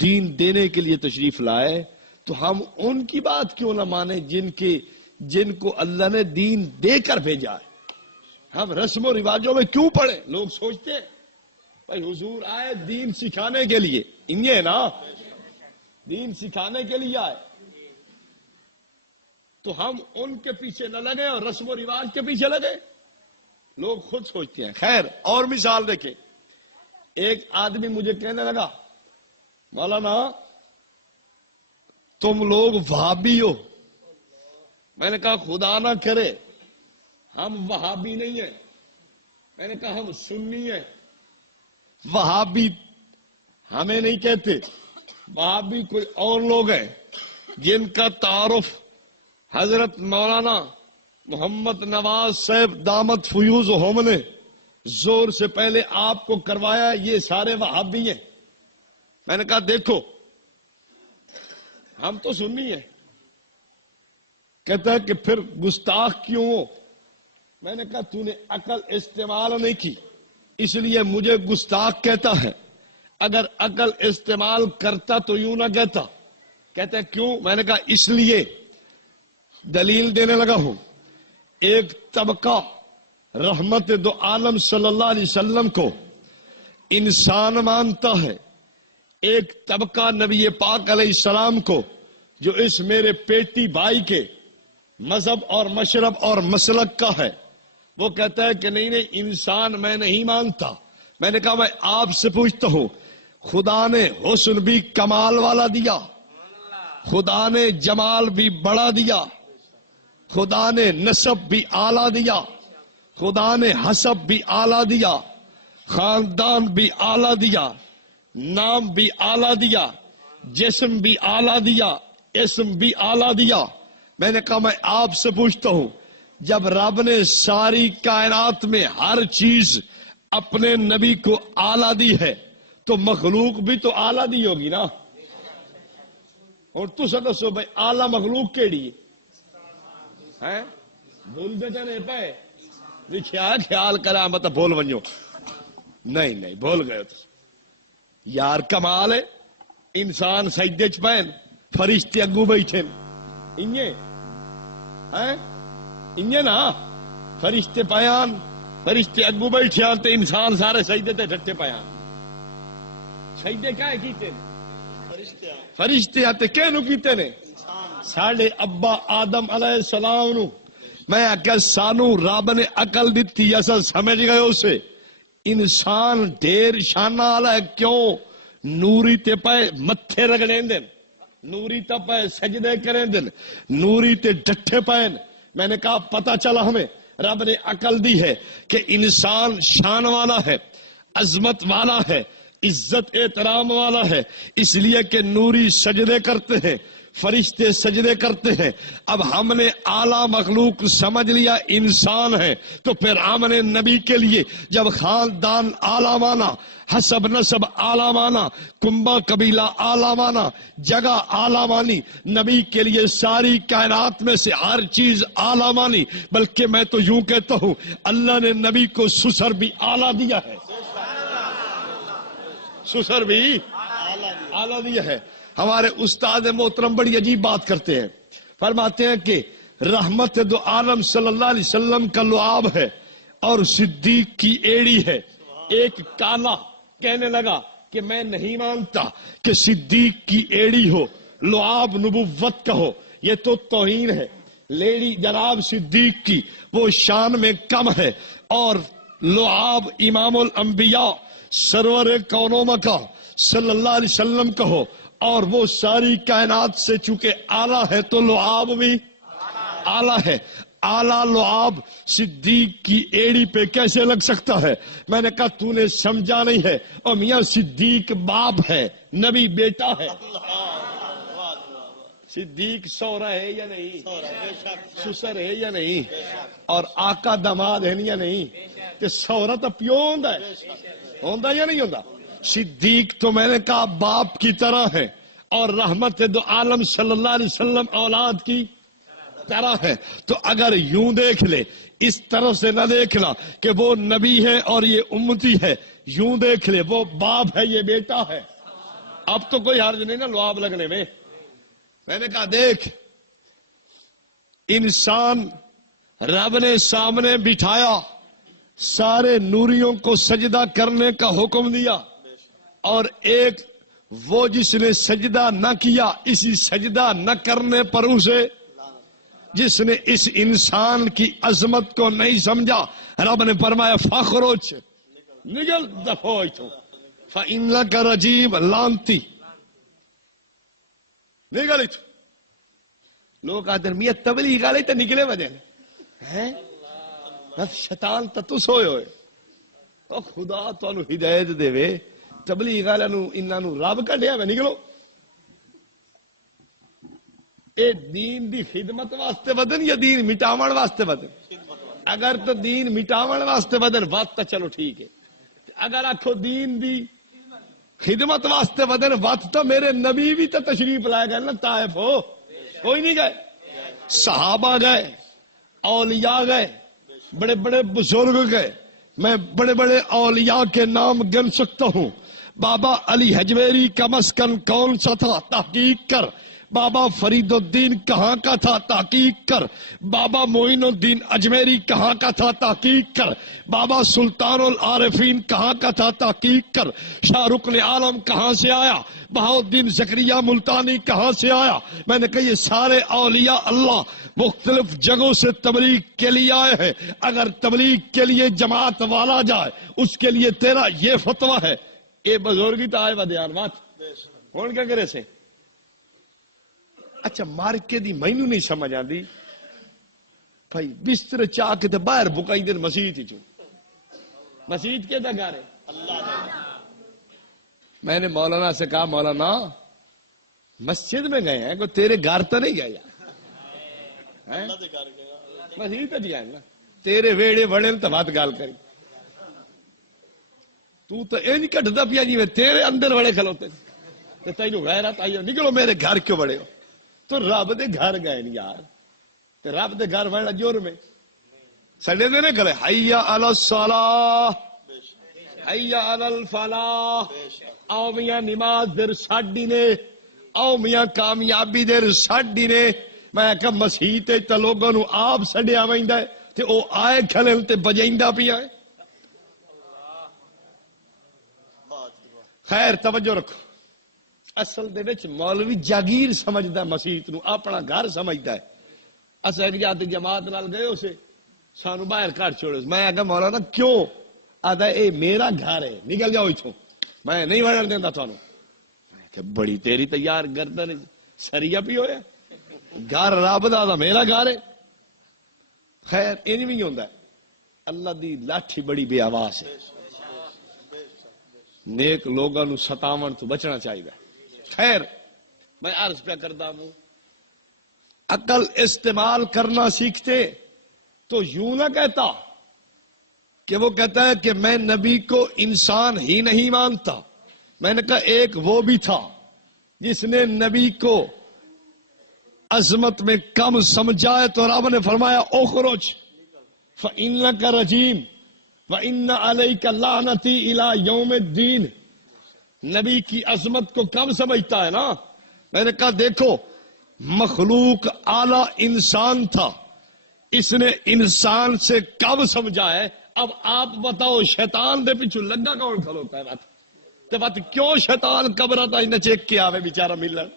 دین دینے کے لیے تشریف لائے تو ہم ان کی بات کیوں نہ مانیں جن کو اللہ نے دین دے کر بھیجا ہے؟ ہم رسم و رواجوں میں کیوں پڑے؟ لوگ سوچتے ہیں بھائی حضور آئے دین سکھانے کے لیے، انہیں نا دین سکھانے کے لیے آئے، تو ہم ان کے پیچھے نہ لگے اور رسم و رواج کے پیچھے لگے. لوگ خود سوچتے ہیں. خیر، اور مثال دیکھیں. ایک آدمی مجھے کہنے لگا مولانا تم لوگ وہابی ہو. میں نے کہا خدا نہ کرے، ہم وہابی نہیں ہیں. میں نے کہا ہم سنی ہیں. وہابی ہمیں نہیں کہتے، وہابی کوئی اور لوگ ہیں جن کا تعارف حضرت مولانا محمد نواز صاحب دامت فیوز ہم نے زور سے پہلے آپ کو کروایا. یہ سارے وہابی ہیں. میں نے کہا دیکھو ہم تو سنی ہیں. کہتا ہے کہ پھر گستاخ کیوں ہو؟ میں نے کہا تو نے عقل استعمال نہیں کی اس لیے مجھے گستاخ کہتا ہے. اگر عقل استعمال کرتا تو یوں نہ کہتا. کہتا ہے کیوں؟ میں نے کہا اس لیے دلیل دینے لگا ہوں. ایک طبقہ رحمت دو عالم صلی اللہ علیہ وسلم کو انسان مانتا ہے، ایک طبقہ نبی پاک علیہ السلام کو جو اس میرے پیٹی بھائی کے مذہب اور مشرب اور مسلک کا ہے وہ کہتا ہے کہ نہیں انسان میں نہیں مانتا. میں نے کہا میں آپ سے پوچھتا ہوں، خدا نے حسن بھی کمال والا دیا، خدا نے جمال بھی بڑا دیا، خدا نے نسب بھی اعلیٰ دیا، خدا نے حسب بھی اعلیٰ دیا، خاندان بھی اعلیٰ دیا، نام بھی اعلیٰ دیا، جسم بھی اعلیٰ دیا، اسم بھی اعلیٰ دیا. میں نے کہا میں آپ سے پوچھتا ہوں جب رب نے ساری کائنات میں ہر چیز اپنے نبی کو اعلیٰ دی ہے تو مخلوق بھی تو اعلیٰ دی ہوگی نا. اور تو دسو بھائی اعلیٰ مخلوق کیڑی ہے؟ بھول دے جانے پہ خیال کرا مت بھول ونجو. نہیں بھول گئے تو یار کمال ہے. انسان سجدے چ پین فرشتے اگو بیٹھے انہیں نا فرشتے پیان فرشتے اگو بیٹھے تے انسان سارے سجدے تے ڈٹے پیان. سجدے کیا کیتے فرشتے آتے کہنو کیتے نے ساڑھے ابا آدم علیہ السلام نو. میں آکھیا سانو رب نے عقل دیتی اصل سمجھ گئے اسے. انسان ڈھیر شانہ والا ہے کیوں؟ نوری تے پائے متھے رگڑیں دن، نوری تے پائے سجدے کریں دن، نوری تے ڈٹھے پائیں. میں نے کہا پتہ چلا ہمیں رب نے عقل دی ہے کہ انسان شان والا ہے، عظمت والا ہے، عزت احترام والا ہے، اس لیے کہ نوری سجدے کرتے ہیں، فرشتے سجدے کرتے ہیں. اب ہم نے اعلیٰ مخلوق سمجھ لیا انسان ہے تو پھر ہم نے نبی کے لیے جب خاندان اعلیٰ مانا، حسب نسب اعلیٰ مانا، کنبہ قبیلہ اعلیٰ مانا، جگہ اعلیٰ مانی، نبی کے لیے ساری کائنات میں سے ہر چیز اعلیٰ مانی. بلکہ میں تو یوں کہتا ہوں اللہ نے نبی کو سسر بھی اعلیٰ دیا ہے، سسر بھی اعلیٰ دیا ہے. ہمارے استاد محترم بڑی عجیب بات کرتے ہیں. فرماتے ہیں کہ رحمت دو عالم صلی اللہ علیہ وسلم کا لعاب ہے اور صدیق کی ایڑی ہے. ایک کالا کہنے لگا کہ میں نہیں مانتا کہ صدیق کی ایڑی ہو، لعاب نبوت کا ہو، یہ تو توہین ہے. لیڑی جناب صدیق کی وہ شان میں کم ہے اور لعاب امام الانبیاء سرور کونوں کا صلی اللہ علیہ وسلم کا ہو اور وہ ساری کائنات سے چونکہ اعلیٰ ہے تو لعاب بھی اعلیٰ ہے. اعلیٰ لعاب صدیق کی ایڑی پہ کیسے لگ سکتا ہے؟ میں نے کہا تو نے سمجھا نہیں ہے. اور میاں صدیق باپ ہے، نبی بیٹا ہے. صدیق سورا ہے یا نہیں؟ سسر ہے یا نہیں؟ اور آقا داماد ہے یا نہیں؟ کہ سورا تو پیو ہوندا یا نہیں ہوندا؟ صدیق تو میں نے کہا باپ کی طرح ہے اور رحمت دو عالم صلی اللہ علیہ وسلم اولاد کی طرح ہے. تو اگر یوں دیکھ لے، اس طرح سے نہ دیکھنا کہ وہ نبی ہے اور یہ امتی ہے، یوں دیکھ لے وہ باپ ہے یہ بیٹا ہے. اب تو کوئی حرج نہیں نا لعاب لگنے میں. میں نے کہا دیکھ انسان رب نے سامنے بٹھایا, سارے نوریوں کو سجدہ کرنے کا حکم دیا, اور ایک وہ جس نے سجدہ نہ کیا, اسی سجدہ نہ کرنے پر اسے, جس نے اس انسان کی عظمت کو نہیں سمجھا, رب نے فرمایا فخروچ نکل دفعہ تو فإنک رجیم لانتی نکل. لوگ کہتے ہیں میاں تبلیغ والے تو نکلے وجہ ہیں شیطان تو سوئے ہوئے. تو خدا تانوں ہدایت دے وے, تبلیغ والے انہاں نو رب کڈیا وے نکلو. اے دین دی خدمت واسطے ودن یا دین مٹاون واسطے ودن؟ اگر تو دین مٹاون واسطے ودن وقت تو چلو ٹھیک ہے, اگر آکھو دین دی خدمت واسطے ودن وقت تو میرے نبی بھی تو تشریف لائے گئے نا طائف. ہو کوئی نہیں گئے, صحابہ گئے, اولیاء گئے, بڑے بڑے بزرگ گئے. میں بڑے بڑے اولیاء کے نام گن سکتا ہوں. بابا علی حجویری کا مسکن کون سا تھا تحقیق کر, بابا فرید الدین کہاں کا تھا تحقیق کر, بابا معین الدین اجمیری کہاں کا تھا تحقیق کر, بابا سلطان العارفین کہاں کا تھا تحقیق کر, شاہ رکن عالم کہاں سے آیا, بہاؤالدین زکریہ ملتانی کہاں سے آیا. میں نے کہا یہ سارے اولیاء اللہ مختلف جگہوں سے تبلیغ کے لیے آئے ہیں. اگر تبلیغ کے لیے جماعت والا جائے اس کے لیے تیرا یہ فتویٰ ہے. اے بزرگی تو آئے بدیان بات ہون کیا کرے سے. اچھا مارکے دی مینو نہیں سمجھ آتی بھائی, بستر چاہ کے تو باہر بکائی دن مسیح چو, مسیح کے دا گھر ہے. میں نے مولانا سے کہا مولانا مسجد میں گئے ہیں کوئی تیرے گھر تو نہیں گیا, مسیح تو جائے نا تیرے ویڑے بڑے تو بات گال کری. تو یہ کٹتا پیا جی میں تیرے اندر بڑے کھلوتے تینوں غیرت آئی نکلو میرے گھر کیوں بڑے ہو. تو رب دے گھر گئے نہیں یار, تو رب دے گھر بڑا جرم ہے. سڈے دے کھڑے حیا علی الصلاۃ حیا علی الفلاح, آؤ میاں نماز در ساڈی نے, آؤ میاں کامیابی در ساڈی نے. میں کہ مسیح تے لوگوں نو آپ سڈیا ویندا ہے تے او آئے کھلے تے بجائندا پیا ہے. خیر توجہ رکھو, اصل دے وچ مولوی جاگیر سمجھدا مسیت نو اپنا گھر سمجھدا ہے. اسا ایک جماعت نال گئے اسے سانو باہر کڈ چھوڑے. میں آگا مولانا کیوں؟ آدا اے میرا گھر ہے نکل جاؤ ایتھوں, میں نہیں وڑن دیندا تانوں. کہ بڑی تیری تے یار گردن سریا پی ہویا, گھر رب دا میرا گھر ہے. خیر این بھی ہوندا ہے, اللہ دی لاٹھی بڑی بے آواز ہے. نیک لوگاں نو ستاون تو بچنا چاہیے. خیر میں عرض پہ کرتا ہوں, عقل استعمال کرنا سیکھتے تو یوں نہ کہتا کہ وہ کہتا ہے کہ میں نبی کو انسان ہی نہیں مانتا. میں نے کہا ایک وہ بھی تھا جس نے نبی کو عظمت میں کم سمجھا ہے, تو رب نے فرمایا اخرج فإنک رجیم وإن علیک لعنتی الی یوم الدین. نبی کی عظمت کو کم سمجھتا ہے نا. میں نے کہا دیکھو مخلوق اعلی انسان تھا, اس نے انسان سے کم سمجھا ہے. اب آپ بتاؤ شیطان دے پیچھے لگا کون کھلوتا ہے؟ بات تو بات کیوں شیطان قبر تھا انہیں چیک کیا آوے بیچارہ ملن.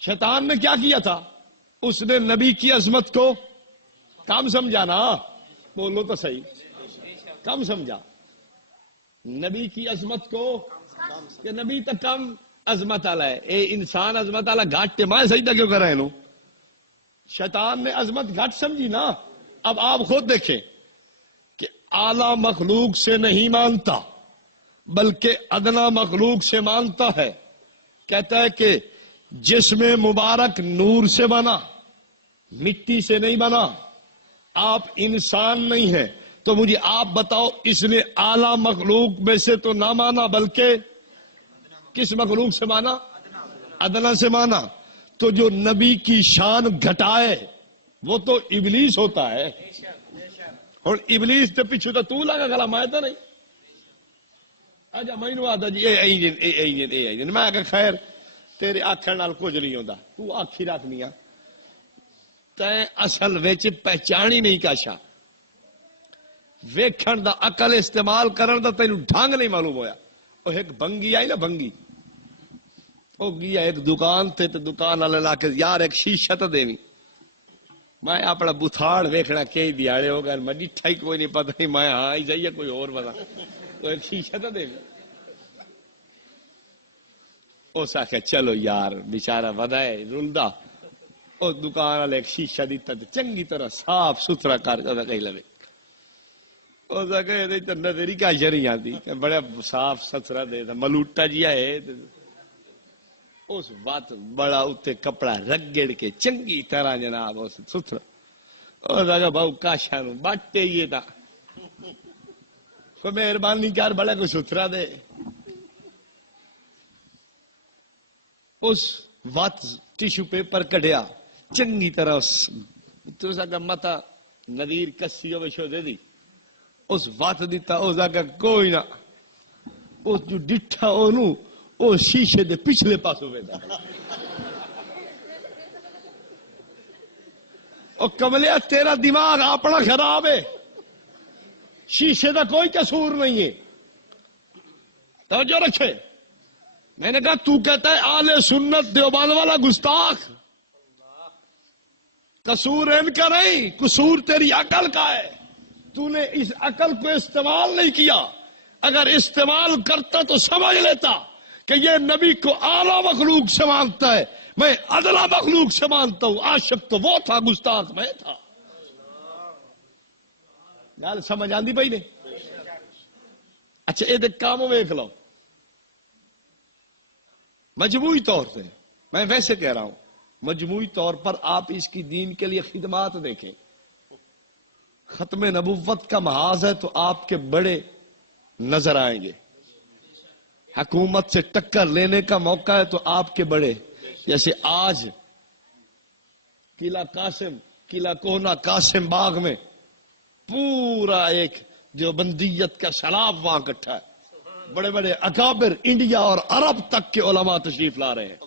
شیطان نے کیا کیا تھا؟ اس نے نبی کی عظمت کو کم سمجھا نا. بولو تو صحیح, کم سمجھا نبی کی عظمت کو, کہ نبی تو کم عظمت والا ہے, اے انسان عظمت والا گھٹ. میں سجدہ کیوں کر رہے ہیں؟ شیطان نے عظمت گھٹ سمجھی نا. اب آپ خود دیکھیں کہ اعلی مخلوق سے نہیں مانتا بلکہ ادنا مخلوق سے مانتا ہے. کہتا ہے کہ جسم مبارک نور سے بنا, مٹی سے نہیں بنا. آپ انسان نہیں ہیں تو مجھے آپ بتاؤ اس نے اعلی مخلوق میں سے تو نہ مانا بلکہ کس مخلوق سے مانا؟ ادنا سے مانا. تو جو نبی کی شان گھٹائے وہ تو ابلیس ہوتا ہے. اور ابلیس کے پیچھے تو لگا گلا میں تو نہیں. اچھا مینو آتا جی اے میں کہ خیر تیرے آخر نال کچھ نہیں ہوتا، تو آخی رکھنی تیں اصل وچ پہچانی نہیں کاشا ویکھن دا عقل استعمال کرن دا تینوں ڈھنگ نہیں معلوم ہویا. وہ ایک بنگی آئی نا بنگی، وہ گیا ایک دکان تے تے دکان والے لا کے یار ایک شیشہ تو دینی. میں اپنا بتھاڑ ویکھنا کئی دیہڑے ہو گئے میں ڈٹھا ہی کوئی نہیں پتہ نہیں میں ہاں ہی جائیے کوئی اور پتا تو ایک شیشہ تو دے. اس آخیا چلو یار بچارا ودائے رلدا. اس دکان والے ایک شیشہ دیتا چنگی طرح صاف ستھرا کر کے کہیں لگے. اس آخر نظر ہی کاشر ہی آتی بڑا صاف ستھرا دے ملوٹا جی ہے. اس وقت بڑا اتنے کپڑا رگڑ کے چنگی طرح جناب اس ستھرا. اس آخر بہو کاشا نو بٹے ہی تھا کوئی مہربانی کر بڑا کوئی ستھرا دے. اس وقت ٹیشو پیپر کٹیا چنگی طرح اس متا ندیر کسی ہو دے دی. اس وقت دیتا اس آگے کوئی نہ اس جو ڈٹھا اونوں او شیشے دے پچھلے پاسوں ویدا. او کملیا تیرا دماغ اپنا خراب ہے، شیشے دا کوئی قصور نہیں ہے. توجہ رکھے. میں نے کہا تو کہتا ہے آل سنت دیوبند والا گستاخ، قصور ان کا نہیں، قصور تیری عقل کا ہے. تو نے اس عقل کو استعمال نہیں کیا. اگر استعمال کرتا تو سمجھ لیتا کہ یہ نبی کو اعلیٰ مخلوق سے مانتا ہے، میں ادنا مخلوق سے مانتا ہوں. عاشق تو وہ تھا، گستاخ میں تھا. گل سمجھ آندی پئی نے؟ اچھا یہ کام ویکھ لو. مجموعی طور سے میں ویسے کہہ رہا ہوں، مجموعی طور پر آپ اس کی دین کے لیے خدمات دیکھیں. ختم نبوت کا محاذ ہے تو آپ کے بڑے نظر آئیں گے. حکومت سے ٹکر لینے کا موقع ہے تو آپ کے بڑے، جیسے آج قلعہ کونا قاسم باغ میں پورا ایک جو بندیت کا سیلاب وہاں اکٹھا ہے. بڑے بڑے اکابر انڈیا اور عرب تک کے علماء تشریف لا رہے ہیں.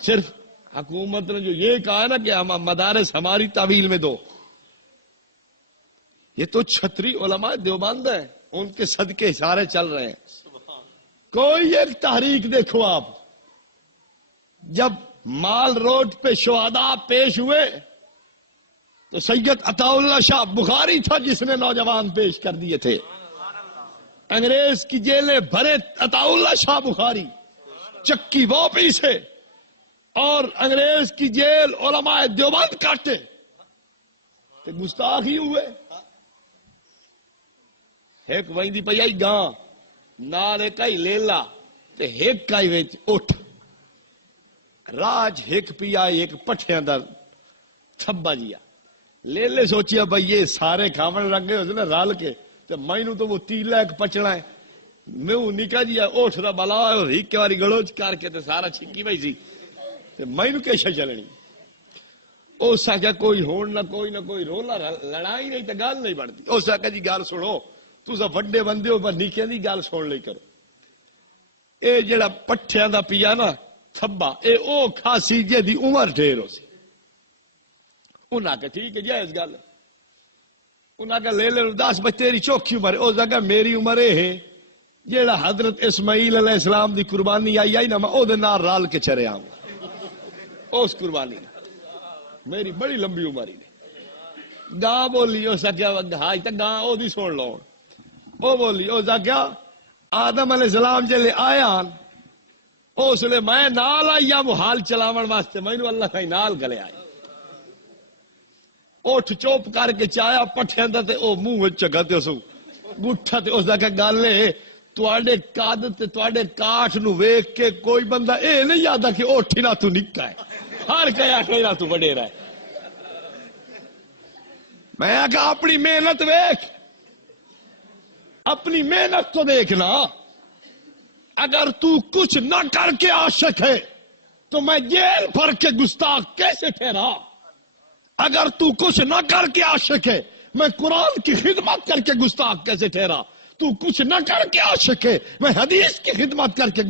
صرف حکومت نے جو یہ کہا ہے نا کہ ہم مدارس ہماری تعویل میں دو، یہ تو چھتری علماء دیوبند ہیں، ان کے صدقے اشارے چل رہے ہیں. کوئی ایک تحریک دیکھو آپ. جب مال روڈ پہ شہداء پیش ہوئے تو سید عطا اللہ شاہ بخاری تھا جس نے نوجوان پیش کر دیے تھے. انگریز کی جیلیں بھرے عطا اللہ شاہ بخاری، چکی وہ پیسے اور انگریز کی جیل علماء دیوبند کاٹے تو گستاخ ہی ہوئے. ایک وہی پی آئی گاں نال ایک آئی لیلا تے ایک آئی ویچ اٹھ راج ایک پی آئی ایک پٹھیاں در تھبا جیا. لیلے سوچیا بھائی یہ سارے کھاون لگے ہوتے نا رال کے تو مینوں تو وہ تیلا ایک پچنا ہے. میں نکا جیا اٹھ دا بلا ایک باری گڑوچ کر کے سارا چھکی بھائی سی مینوں کیسے چلنی. اس آخیا کوئی ہون نہ کوئی رولا لڑائی نہیں تو گل نہیں بنتی. اس آخیا جی گل سنو تسا وڈے بندے ہو پر نکے دی گل سن لئی کرو. اے جڑا پٹھیاں دا پیا نا تھبا اے او کھاسی جے دی عمر ڈھیر ہو سی. انہاں کہ ٹھیک ہے جائز گل. انہاں کہ لے لے دس بچ تیری چوکھی عمر. اس جگہ میری عمر اے ہے جیڑا حضرت اسماعیل علیہ السلام دی قربانی آئی نا میں او دے نال رال کے چرے آؤں اس قربانی میری بڑی لمبی عمر ہی نے. گاں بولی اس آخیا ہائی تو گاں او دی سن لو. او بولی اس آخیا آدم علیہ السلام جلے آیا اس لیے میں نال آئی وہ حال چلاون واسطے مینوں اللہ کا نال گلے آئی. اٹھ چوپ کر کے چایا پٹھے تے او منہ چگا تے سو گٹھا تے اس دا کہ گل ہے تواڈے قد تے تواڈے کاٹھ نو ویکھ کے کوئی بندہ اے نہیں یادا کہ اٹھ نہ تو نکا ہے ہر کہیا کہ نہ تو وڈیرا ہے. میں کہا اپنی محنت ویکھ، اپنی محنت تو دیکھنا. اگر تو کچھ نہ کر کے عاشق ہے تو میں جیل بھر کے گستاخ کیسے ٹھہرا. اگر تو کچھ نہ کر کے عاشق ہے میں قرآن کی خدمت کر کے گستاخ کیسے ٹھہرا. تو کچھ نہ کر کے عاشق ہے، میں حدیث کی خدمت کر کے